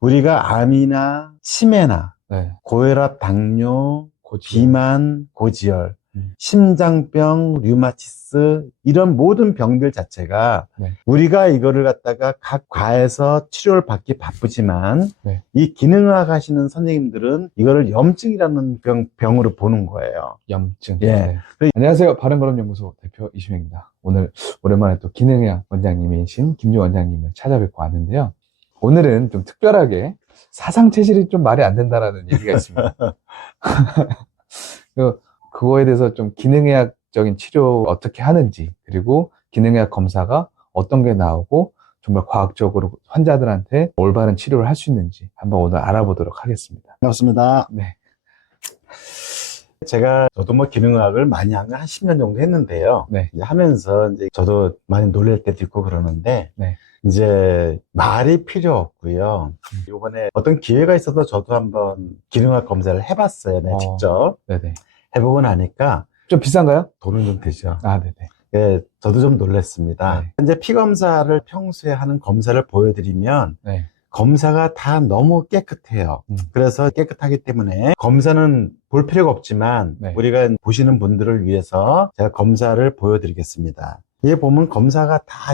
우리가 암이나 치매나 네. 고혈압, 당뇨, 고지. 비만, 고지혈, 음. 심장병, 류마티스 이런 모든 병들 자체가 네. 우리가 이거를 갖다가 각 과에서 치료를 받기 바쁘지만 네. 이 기능학 하시는 선생님들은 이거를 염증이라는 병, 병으로 보는 거예요. 염증. 예. 네. 안녕하세요. 바른걸음연구소 대표 이시명입니다. 오늘 오랜만에 또 기능의학 원장님이신 김주 원장님을 찾아뵙고 왔는데요. 오늘은 좀 특별하게 사상 체질이 좀 말이 안 된다라는 얘기가 있습니다. 그- 그거에 대해서 좀 기능의학적인 치료 어떻게 하는지 그리고 기능의학 검사가 어떤 게 나오고 정말 과학적으로 환자들한테 올바른 치료를 할 수 있는지 한번 오늘 알아보도록 하겠습니다. 반갑습니다. 네. 제가 저도 뭐 기능학을 많이 한한 10년 정도 했는데요. 네. 이제 하면서 이제 저도 많이 놀랄 때도 있고 그러는데 네. 이제 말이 필요 없고요. 이번에 어떤 기회가 있어서 저도 한번 기능학 검사를 해봤어요. 네, 어. 직접 네네. 해보고 나니까 좀 비싼가요? 돈은 좀 되죠. 아, 네네. 예, 저도 좀 놀랐습니다. 네. 현재 피 검사를 평소에 하는 검사를 보여드리면 네. 검사가 다 너무 깨끗해요. 음. 그래서 깨끗하기 때문에 검사는 볼 필요가 없지만 네. 우리가 보시는 분들을 위해서 제가 검사를 보여드리겠습니다. 이게 보면 검사가 다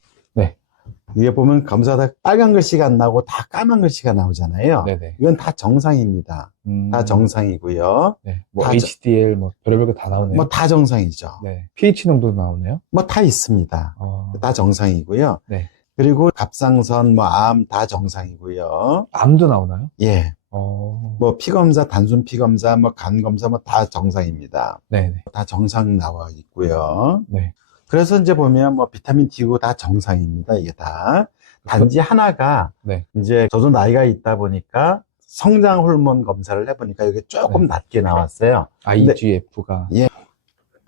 네. 이게 보면 검사가 빨간 글씨가 안 나오고 다 까만 글씨가 나오잖아요. 네네. 이건 다 정상입니다. 음, 다 정상이고요. 네. 뭐 다 HDL 뭐 별의별 거 다 나오네요. 뭐 다 정상이죠. 네. pH 농도 나오네요. 뭐 다 있습니다. 어, 다 정상이고요. 네. 그리고 갑상선, 뭐 암 다 정상이고요. 암도 나오나요? 예. 어, 뭐 피검사, 단순 피검사, 뭐 간 검사 뭐 다 정상입니다. 네네. 다 정상 나와 있고요. 네. 그래서 이제 보면 뭐 비타민 D고 다 정상입니다. 이게 다. 단지 하나가 네. 이제 저도 나이가 있다 보니까 성장 호르몬 검사를 해보니까 이게 조금 네. 낮게 나왔어요. IGF가. 예.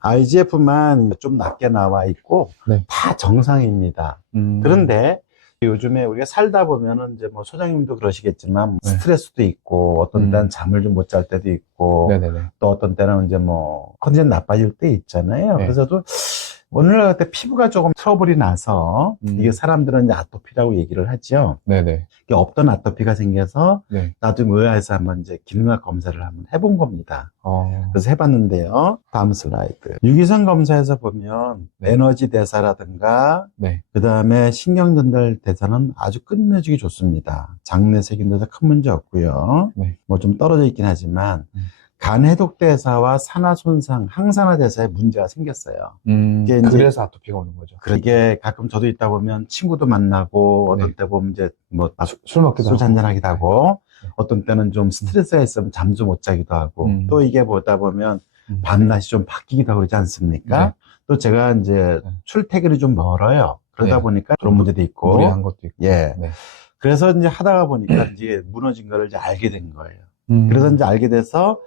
IGF만 좀 낮게 나와 있고 네. 다 정상입니다. 음, 그런데 요즘에 우리가 살다 보면은 이제 뭐 소장님도 그러시겠지만 네. 스트레스도 있고 어떤 음. 때는 잠을 좀 못 잘 때도 있고 네네네. 또 어떤 때는 이제 뭐 컨디션 나빠질 때 있잖아요. 네. 그래서 또 오늘날 그때 피부가 조금 트러블이 나서 음. 이게 사람들은 이제 아토피라고 얘기를 하죠. 네네. 이게 없던 아토피가 생겨서 네. 나중에 의아해서 한번 이제 기능학 검사를 한번 해본 겁니다. 어, 그래서 해봤는데요. 다음 슬라이드. 유기성 검사에서 보면 네. 에너지 대사라든가 네. 그 다음에 신경 전달 대사는 아주 끝내주기 좋습니다. 장내 세균 대사 큰 문제 없고요. 네. 뭐 좀 떨어져 있긴 하지만 음. 간 해독 대사와 산화 손상, 항산화 대사에 문제가 생겼어요. 음, 이게 이제- 그래서 아토피가 오는 거죠. 그게 가끔 저도 있다 보면 친구도 만나고 어떤 네. 때 보면 이제 뭐 술, 술 먹기도 술 하고. 잔잔하기도 하고 네. 어떤 때는 좀 스트레스가 있으면 잠도 못 자기도 하고 음. 또 이게 보다 보면 음. 밤낮이 좀 바뀌기도 하고 그러지 않습니까? 네. 또 제가 이제 네. 출퇴근이 좀 멀어요. 그러다 네. 보니까 그런 문제도 있고 무리한 것도 있고. 예. 네. 그래서 이제 하다가 보니까 이제 무너진 거를 이제 알게 된 거예요. 음, 그래서 이제 알게 돼서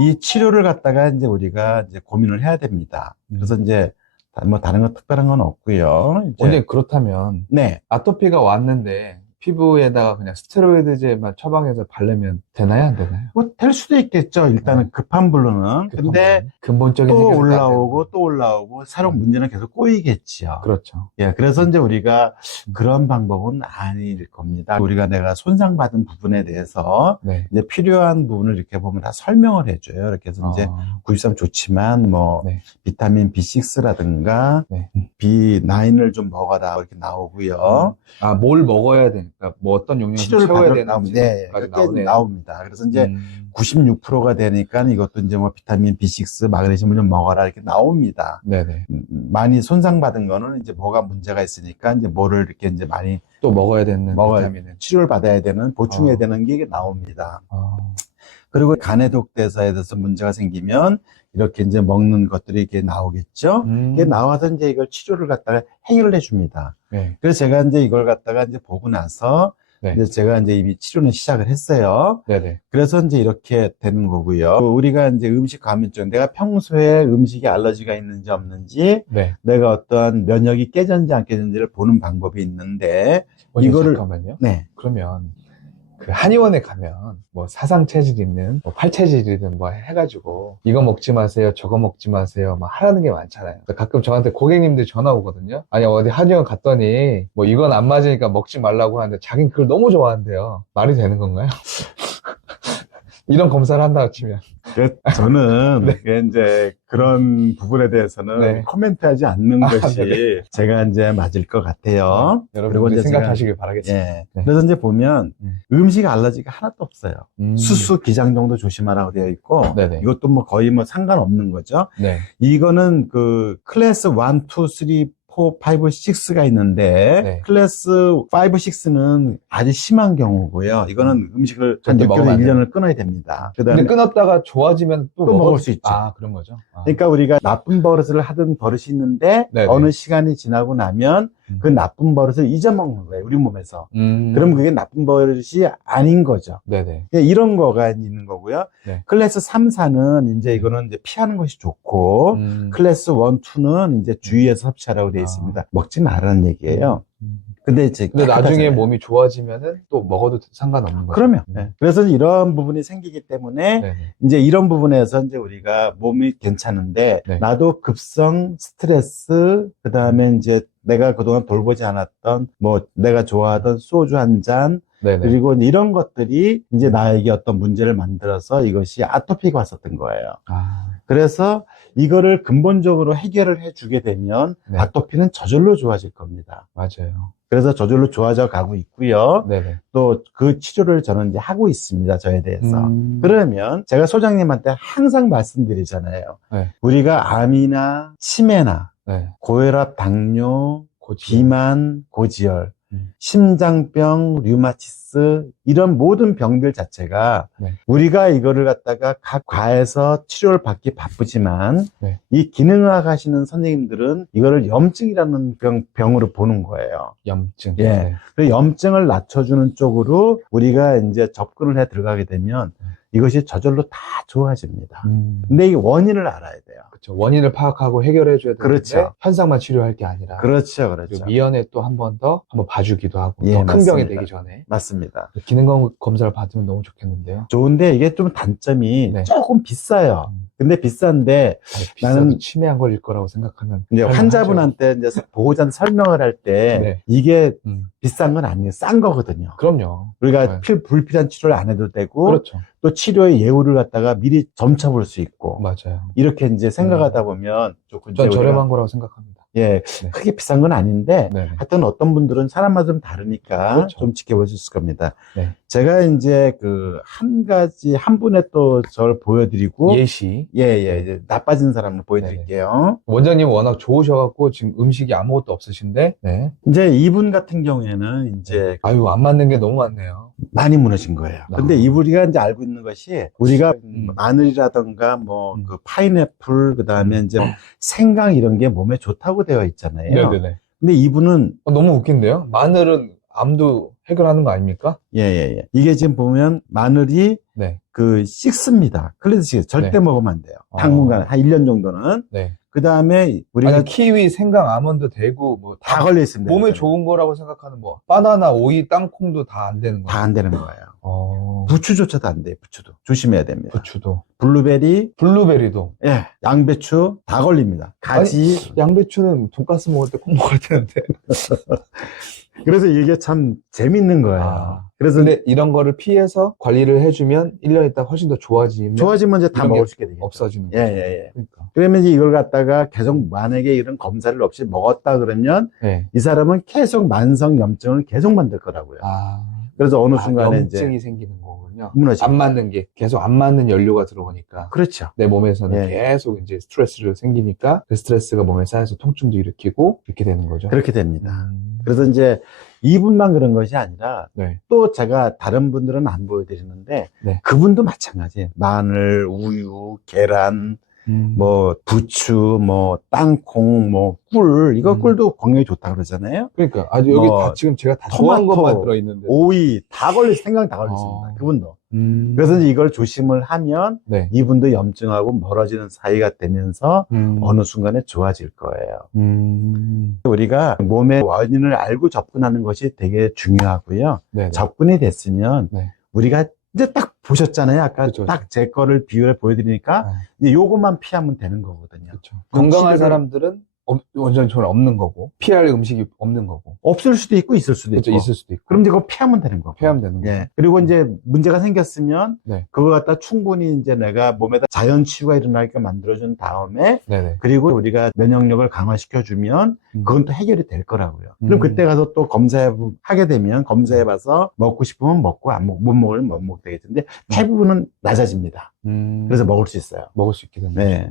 이 치료를 갖다가 이제 우리가 이제 고민을 해야 됩니다. 음. 그래서 이제 다- 뭐 다른 거 특별한 건 없고요. 이제 원장님 그렇다면 네. 아토피가 왔는데 피부에다가 그냥 스테로이드제만 처방해서 바르면 되나요? 안 되나요? 뭐 될 수도 있겠죠. 일단은 급한 불로는. 근데 근본적인 또 해결은 올라오고 또 올라오고 사록 문제는 계속 꼬이겠지요. 되는- 그렇죠. 예, 그래서 이제 우리가 그런 방법은 아닐 겁니다. 우리가 내가 손상받은 부분에 대해서 네. 이제 필요한 부분을 이렇게 보면 다 설명을 해줘요. 이렇게 해서 이제 어, 93 좋지만 뭐 네. 비타민 B6라든가 네. B9을 좀 먹어라 이렇게 나오고요. 아, 뭘 먹어야 되 니까, 뭐 어떤 용량을 치료를 채워야 나옵니다. 네, 나오네요. 나옵니다. 그래서 이제 음, 96%가 되니까 이것도 이제 뭐 비타민 B6, 마그네슘을 좀 먹어라 이렇게 나옵니다. 네네. 음, 많이 손상받은 거는 이제 뭐가 문제가 있으니까 이제 뭐를 이렇게 이제 많이 또 먹어야 되는 먹어야 비타민은. 치료를 받아야 되는 보충해야 어. 되는 게 나옵니다. 아, 그리고 간해독 대사에 대해서 문제가 생기면 이렇게 이제 먹는 것들이 이렇게 나오겠죠. 음, 이게 나와서 이제 이걸 치료를 갖다가 해결을 해줍니다. 네. 그래서 제가 이제 이걸 갖다가 이제 보고 나서 네. 이제 제가 이제 이미 치료는 시작을 했어요. 네네. 그래서 이제 이렇게 되는 거고요. 우리가 이제 음식 감염증, 내가 평소에 음식에 알러지가 있는지 없는지, 네. 내가 어떤 면역이 깨졌는지 안 깨졌는지를 보는 방법이 있는데, 이거를- 잠깐만요. 네, 그러면 그 한의원에 가면 뭐 사상 체질이든 뭐 팔체질이든 뭐 해가지고 이거 먹지 마세요 저거 먹지 마세요 막 하라는 게 많잖아요. 가끔 저한테 고객님들 전화 오거든요. 아니 어디 한의원 갔더니 뭐 이건 안 맞으니까 먹지 말라고 하는데 자긴 그걸 너무 좋아한대요. 말이 되는 건가요? 이런 검사를 한다고 치면. 그 저는 네. 이제 그런 부분에 대해서는 네. 코멘트하지 않는 아, 것이 네네. 제가 이제 맞을 것 같아요. 그리고 여러분들이 이제 생각하시길 바라겠습니다 예. 네. 그래서 이제 보면 음. 음식 알러지가 하나도 없어요. 음. 수수 기장 정도 조심하라고 되어 있고 네네. 이것도 뭐 거의 뭐 상관없는 거죠. 네. 이거는 그 클래스 1, 2, 3, 4, 5, 6가 있는데 네. 클래스 5, 6는 아주 심한 경우고요. 이거는 음식을 한 절대 6개월, 먹으면 안 1년을 끊어야 됩니다. 그다음에 끊었다가 좋아지면 또, 또 먹을 수 있죠. 아 그런 거죠 아. 그러니까 우리가 나쁜 버릇을 하던 버릇이 있는데 네네. 어느 시간이 지나고 나면 음. 그 나쁜 버릇을 잊어먹는 거예요. 우리 몸에서. 음. 그럼 그게 나쁜 버릇이 아닌 거죠. 네네 그냥 이런 거가 있는 거고요. 네. 클래스 3, 4는 이제 이거는 이제 피하는 것이 좋고 음. 클래스 1, 2는 이제 주의해서 섭취하라고 되어 아. 있습니다. 먹지 말라는 얘기예요. 음. 근데 이제 근데 나중에 깨끗하잖아요. 몸이 좋아지면은 또 먹어도 상관없는 거죠. 그러면 음. 네. 그래서 이런 부분이 생기기 때문에 네네. 이제 이런 부분에서 이제 우리가 몸이 괜찮은데 네. 나도 급성 스트레스 그다음에 이제 내가 그동안 돌보지 않았던 뭐 내가 좋아하던 소주 한잔 네네. 그리고 이런 것들이 이제 나에게 어떤 문제를 만들어서 이것이 아토피가 왔었던 거예요. 아, 그래서 이거를 근본적으로 해결을 해주게 되면 네. 아토피는 저절로 좋아질 겁니다. 맞아요. 그래서 저절로 좋아져 가고 있고요. 또 그 치료를 저는 이제 하고 있습니다. 저에 대해서. 음. 그러면 제가 소장님한테 항상 말씀드리잖아요. 네. 우리가 암이나 치매나 네. 고혈압, 당뇨, 고지. 비만, 고지혈, 음. 심장병, 류마티스 이런 모든 병들 자체가 네. 우리가 이거를 갖다가 각 과에서 치료를 받기 바쁘지만 네. 이 기능학 하시는 선생님들은 이거를 염증이라는 병, 병으로 보는 거예요. 염증. 예. 네. 그 염증을 낮춰주는 쪽으로 우리가 이제 접근을 해 들어가게 되면 이것이 저절로 다 좋아집니다. 음. 근데 이 원인을 알아야 돼요. 그렇죠. 원인을 파악하고 해결해 줘야 되는데 그렇죠. 현상만 치료할 게 아니라 그렇죠, 그리고 그렇죠. 미연에 또 한 번 더 한번 봐주기도 하고 예, 더큰 병이. 되기 전에 맞습니다. 기능 검- 검사를 받으면 너무 좋겠는데요. 좋은데 이게 좀 단점이 네. 조금 비싸요. 음. 근데 비싼데 나는- 치매 안 걸릴 거라고 생각하면 이제. 환자분한테 이제 보호자한테 설명을 할때 네. 이게 음. 비싼 건 아니에요. 싼 거거든요. 그럼요. 우리가 네. 필, 불필요한 치료를 안 해도 되고 그렇죠. 또 치료의 예우를 갖다가 미리 점쳐볼 수 있고 맞아요. 이렇게 이제 생각하다 보면 조금 전 저렴한 거라고 생각합니다. 예 네. 크게 비싼 건 아닌데 네. 하여튼 어떤 분들은 사람마다 좀 다르니까 그렇죠. 좀수 있을 겁니다. 네. 제가 이제 그 한 가지 한 분의 또 저를 보여드리고 예시. 예예 이제 나빠진 사람을 보여드릴게요. 원장님 워낙 좋으셔갖고 지금 음식이 아무것도 없으신데, 네. 이제 이분 같은 경우에는 이제 아유, 안 맞는 게 너무 많네요. 많이 무너진 거예요. 아. 근데 이분이가 이제 알고 있는 것이 우리가 음. 마늘이라던가 뭐 음. 그 파인애플 그다음에 이제 생강 이런 게 몸에 좋다고 되어 있잖아요. 네네네. 근데 이분은 어, 너무 웃긴데요? 마늘은 암도 해결하는 거 아닙니까? 예예예 이게 지금 보면 마늘이 네. 그 식습니다. 클래식 절대 네. 먹으면 안 돼요. 아. 당분간 한 1년 정도는 네. 그 다음에 우리가 아니, 키위, 생강, 아몬드, 대구, 뭐, 다 다, 걸려 있습니다. 몸에 좋은 거라고 생각하는 뭐, 바나나, 오이, 땅콩도 다 안 되는 거. 다안 되는 거예요. 어, 부추조차도 안 돼요. 부추도 조심해야 됩니다. 부추도. 블루베리, 블루베리도. 예, 양배추 다 걸립니다. 가지. 양배추는 돈가스 먹을 때 꼭 먹어야 되는데. 그래서 이게 참 재밌는 거예요. 아. 그래서 근데 이런 거를 피해서 관리를 해주면 1년 있다 훨씬 더 좋아지면 좋아지면 이제 다 먹을 수 있게 되겠죠. 없어지는 예, 거죠. 예, 예. 그러니까. 그러면 이제 이걸 갖다가 계속 만약에 이런 검사를 없이 먹었다 그러면 네. 이 사람은 계속 만성 염증을 계속 만들 거라고요. 아, 그래서 어느 아, 순간에 염증이 생기는 거군요. 무너지고. 안 맞는 게 계속 안 맞는 연료가 들어오니까 그렇죠. 내 몸에서는 예. 계속 이제 스트레스를 생기니까 그 스트레스가 몸에 쌓여서 통증도 일으키고 이렇게 되는 거죠. 그렇게 됩니다. 음, 그래서 이제 이분만 그런 것이 아니라 네. 또 제가 다른 분들은 안 보여드리는데 네. 그분도 마찬가지예요. 마늘, 우유, 계란 음. 뭐 부추, 뭐 땅콩, 뭐 꿀, 이거 음. 꿀도 건강에 좋다 그러잖아요. 그러니까 아주 여기 뭐, 다 지금 제가 다 좋아한 토마토, 것만 들어 있는데. 오이 다 걸릴 생각 다 걸릴 수 어. 있습니다. 그분도. 음. 그래서 이제 이걸 조심을 하면 네. 이분도 염증하고 멀어지는 사이가 되면서 음. 어느 순간에 좋아질 거예요. 음. 우리가 몸의 원인을 알고 접근하는 것이 되게 중요하고요. 네. 네. 접근이 됐으면 네. 우리가 이제 딱 보셨잖아요. 아까 그쵸, 딱제 거를 비율을 보여드리니까 네. 이제 요것만 피하면 되는 거거든요. 그렇죠. 그럼 건강한 사람들은 없- 완전 저는 없는 거고 피할 음식이 없는 거고 없을 수도 있고 있을 수도 그렇죠 있고. 있을 수도 있고 그럼 이제 그거 피하면 되는 거고. 피하면 되는 거고 예. 그리고 이제 문제가 생겼으면 네. 그거 갖다 충분히 이제 내가 몸에다 자연 치유가 일어나게 만들어준 다음에 네네 그리고 우리가 면역력을 강화시켜주면 음. 그건 또 해결이 될 거라고요. 그럼 음. 그때 가서 또 검사해 하게 되면 검사해봐서 먹고 싶으면 먹고 안 먹, 못 먹으면 못 먹게 되겠는데 대부분은 낮아집니다. 음. 그래서 먹을 수 있어요. 먹을 수 있게 되는 네.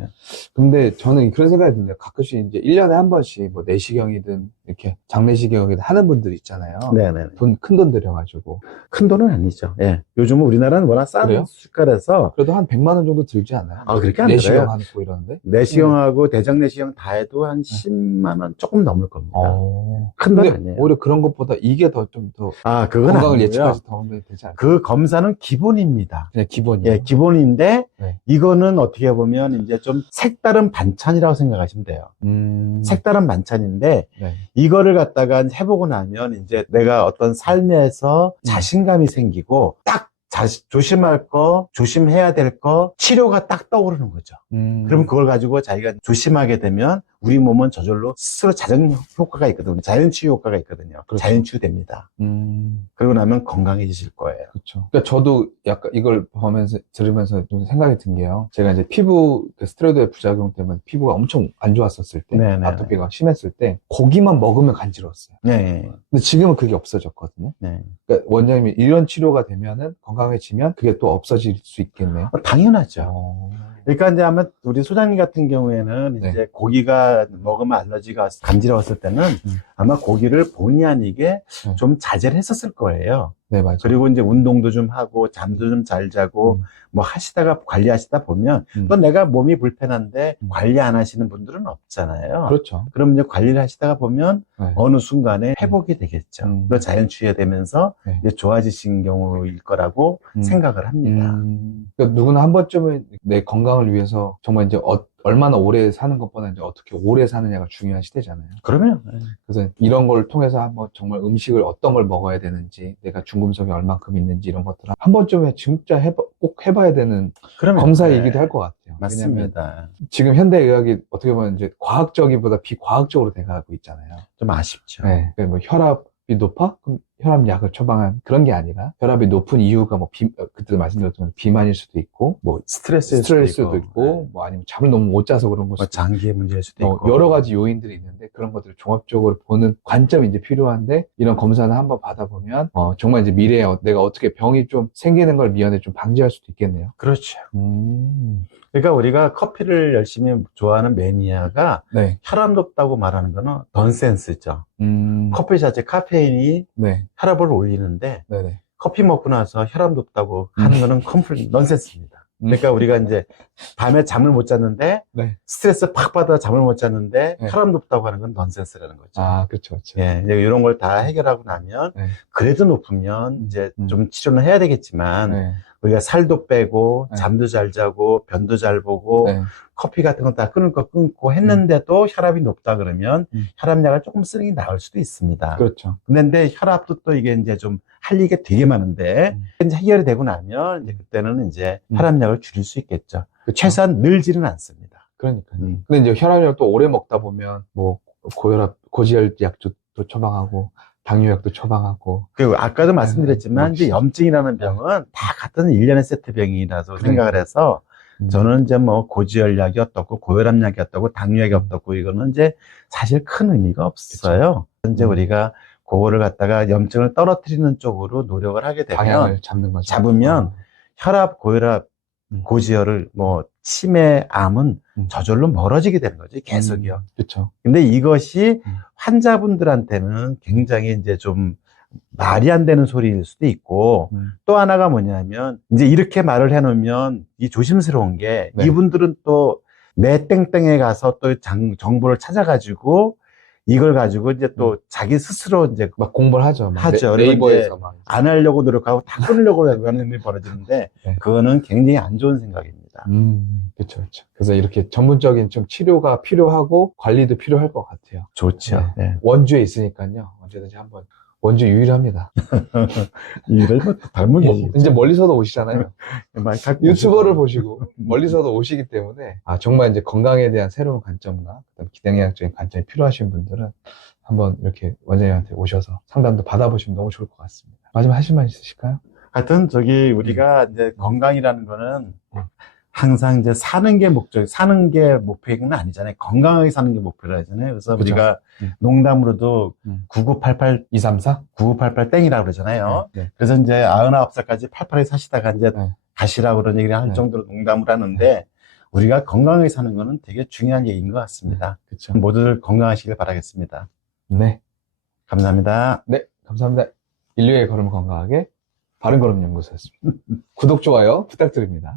근데 저는 그런 생각이 드는데 가끔씩 이제 1년에 한 번씩 뭐 내시경이든 이렇게 장내시경이든 하는 분들 있잖아요. 네네. 돈, 큰 돈 들여가지고. 큰 돈은 아니죠. 예. 요즘은 우리나라는 워낙 싼 그래요? 수가라서 그래도 한 100만 원 정도 들지 않아요? 아, 그렇게 안 내시경 들어요? 하고 이러는데? 내시경하고 대장 내시경 다 해도 한 10만 원 조금 넘을 겁니다. 어. 큰 돈 근데 아니에요. 오히려 그런 것보다 이게 더 좀 더 아, 그건 건강을 아니고요. 예측하지 도움이 되지 않아요? 그 검사는 기본입니다. 그냥 기본이에요. 예, 기본인데 네. 이거는 어떻게 보면 이제 좀 색다른 반찬이라고 생각하시면 돼요. 음. 색다른 반찬인데 네. 이거를 갖다가 해보고 나면 이제 내가 어떤 삶에서 음. 자신감이 생기고 딱 자시- 조심할 거, 조심해야 될 거, 치료가 딱 떠오르는 거죠. 음. 그럼 그걸 가지고 자기가 조심하게 되면 우리 몸은 저절로 스스로 자정 효과가 있거든요. 자연 치유 효과가 있거든요. 그렇죠. 자연 치유됩니다. 음. 그러고 나면 건강해지실 거예요. 그렇죠. 그러니까 저도 약간 이걸 보면서 들으면서 좀 생각이 든 게요. 제가 이제 피부 그 스테로이드의 부작용 때문에 피부가 엄청 안 좋았었을 때, 네네. 아토피가 심했을 때 고기만 먹으면 간지러웠어요. 네, 근데 지금은 그게 없어졌거든요. 네. 그러니까 원장님이 이런 치료가 되면은 건강해지면 그게 또 없어질 수 있겠네요. 어, 당연하죠. 어. 그러니까 이제 아마 우리 소장님 같은 경우에는 네. 이제 고기가 먹으면 알러지가 간지러웠을 때는 음. 아마 고기를 본의 아니게 네. 좀 자제를 했었을 거예요. 네 맞아요. 그리고 이제 운동도 좀 하고 잠도 좀 잘 자고 음. 뭐 하시다가 관리하시다 보면 음. 또 내가 몸이 불편한데 음. 관리 안 하시는 분들은 없잖아요. 그렇죠. 그럼 이제 관리를 하시다가 보면 네. 어느 순간에 회복이 되겠죠. 음. 또 자연 치유되면서 네. 이제 좋아지신 경우일 거라고 음. 생각을 합니다. 음, 그러니까 누구나 한 번쯤은 내 건강을 위해서 정말 이제 어- 얼마나 오래 사는 것보다 이제 어떻게 오래 사느냐가 중요한 시대잖아요. 그러면 그래서 이런 걸 통해서 한번 정말 음식을 어떤 걸 먹어야 되는지, 내가 중금속이 얼만큼 있는지 이런 것들을 한 번쯤에 진짜 해봐, 꼭 해봐야 되는 그러면 검사이기도 네. 할것 같아요. 맞습니다. 지금 현대의학이 어떻게 보면 이제 과학적이보다 비과학적으로 돼가고 있잖아요. 좀 아쉽죠. 네. 그뭐 혈압이 높아? 그럼 혈압약을 처방한 그런 게 아니라 혈압이 높은 이유가 뭐 비, 어, 그때 말씀드렸던 비만일 수도 있고 뭐 스트레스일 스트레스도 있고, 네. 뭐 아니면 잠을 너무 못 자서 그런 걸뭐 수도 장기의 문제일 수도 있고, 있고 여러 가지 요인들이 있는데 그런 것들을 종합적으로 보는 관점이 이제 필요한데 이런 검사를 한번 받아보면 어, 정말 이제 미래에 어- 내가 어떻게 병이 좀 생기는 걸 미연에 좀 방지할 수도 있겠네요. 그렇죠. 음. 그러니까 우리가 커피를 열심히 좋아하는 매니아가 네. 혈압 높다고 말하는 거는 넌센스죠. 음. 커피 자체 카페인이 네. 혈압을 올리는데 네네. 커피 먹고 나서 혈압 높다고 하는 거는 컴플 넌센스입니다. 음. 그러니까 우리가 이제 밤에 잠을 못 잤는데 네. 스트레스 팍 받아 잠을 못 잤는데 네. 혈압 높다고 하는 건 넌센스라는 거죠. 아, 그렇죠. 그렇죠. 예, 이제 이런 걸 다 해결하고 나면 네. 그래도 높으면 음, 이제 음. 좀 치료는 해야 되겠지만 네. 우리가 살도 빼고 네. 잠도 잘 자고 변도 잘 보고 네. 커피 같은 건 다 끊을 거 끊고 했는데도 혈압이 높다 그러면 음. 혈압약을 조금 쓰는 게 나을 수도 있습니다. 그렇죠. 근데 혈압도 또 이게 이제 좀할 얘기가 되게 많은데 음. 이제 해결이 되고 나면 이제 그때는 이제 음. 혈압약을 줄일 수 있겠죠. 그렇죠. 최소한 늘지는 않습니다. 그러니까요. 음. 근데 이제 혈압약을 또 오래 먹다 보면 뭐 고혈압, 고지혈 약도 또 처방하고 당뇨약도 처방하고 그리고 아까도 말씀드렸지만 음. 이제 염증이라는 병은 다 같은 일련의 세트 병이라서 그러니까. 생각을 해서 음. 저는 이제 뭐 고지혈약이 어떻고 고혈압약이 어떻고 당뇨약이 어떻고 이거는 이제 사실 큰 의미가 없어요. 이제 음. 우리가 그거를 갖다가 염증을 떨어뜨리는 쪽으로 노력을 하게 되면 방향을 잡는 거죠. 잡으면 어. 혈압, 고혈압, 음. 고지혈을 뭐 치매, 암은 음. 저절로 멀어지게 되는 거죠. 계속이요. 그렇죠. 근데 이것이 음. 환자분들한테는 굉장히 이제 좀 말이 안 되는 소리일 수도 있고 음. 또 하나가 뭐냐면 이제 이렇게 말을 해놓으면 이 조심스러운 게 네. 이분들은 또 내 땡땡에 가서 또 장- 정보를 찾아가지고 이걸 가지고 이제 또 자기 스스로 이제 막 공부를 하죠. 막 하죠. 네, 그리고 네이버에서 막. 안 하려고 노력하고 다 끊으려고 하는 일이 벌어지는데 네. 그거는 굉장히 안 좋은 생각입니다. 음, 그렇죠, 그렇죠. 그래서 이렇게 전문적인 좀 치료가 필요하고 관리도 필요할 것 같아요. 좋죠. 네. 원주에 있으니까요. 언제든지 한번 원주 유일합니다. 이를 뭐 닮은 뭐, 게 이제 멀리서도 오시잖아요. 유튜버를 보시고 멀리서도 오시기 때문에 아 정말 이제 건강에 대한 새로운 관점과 그다음 기능의학적인 관점이 필요하신 분들은 한번 이렇게 원장님한테 오셔서 상담도 받아보시면 너무 좋을 것 같습니다. 마지막 하실 말 있으실까요? 하여튼 저기 우리가 이제 건강이라는 거는 음. 항상 이제 사는 게 목적, 사는 게 목표는 아니잖아요. 건강하게 사는 게 목표라 하잖아요. 그래서 그죠. 우리가 음. 농담으로도 음. 9988, 234? 9988 땡이라고 그러잖아요. 네. 그래서 이제 99살까지 팔팔하게 사시다가 이제 네. 가시라고 그런 얘기를 할 네. 정도로 농담을 하는데 우리가 건강하게 사는 거는 되게 중요한 얘기인 것 같습니다. 그렇죠. 모두들 건강하시길 바라겠습니다. 네. 감사합니다. 네, 감사합니다. 인류의 걸음 건강하게 바른 걸음 연구소였습니다. 구독, 좋아요 부탁드립니다.